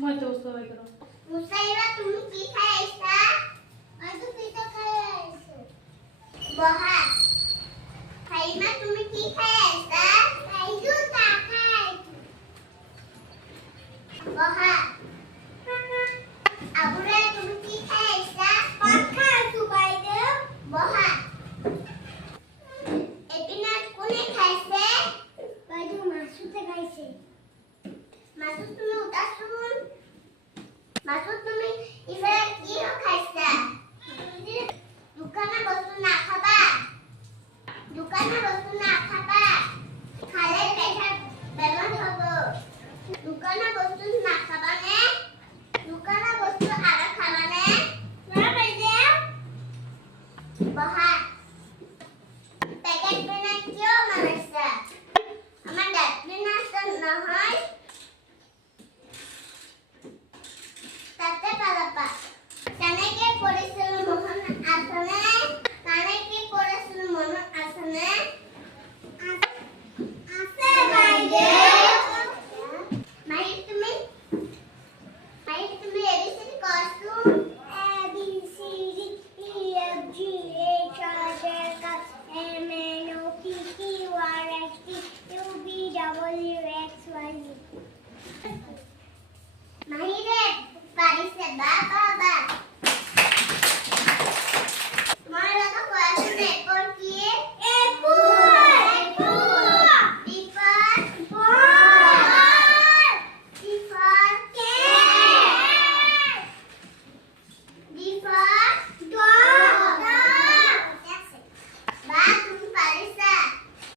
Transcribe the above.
মই তো সবাই করো মুসাইবা তুমি কি খাইছা? আমি পিঠা খাই আইছো। বহা। খাইমা তুমি কি খাইছা? খাইছো তা খাইছো। বহা। আবুরে তুমি কি খাইছা? ভাত খাইছো বাইদে। বহা। এপিনা কোনে খাইছে? বাইদে মাসুতে খাইছে। মাসুদ তুমি উঠাছুন। মাসুদ তুমি ইফালে কি খাইছা? দোকানে বস্তু না খাবা। দোকানে বস্তু না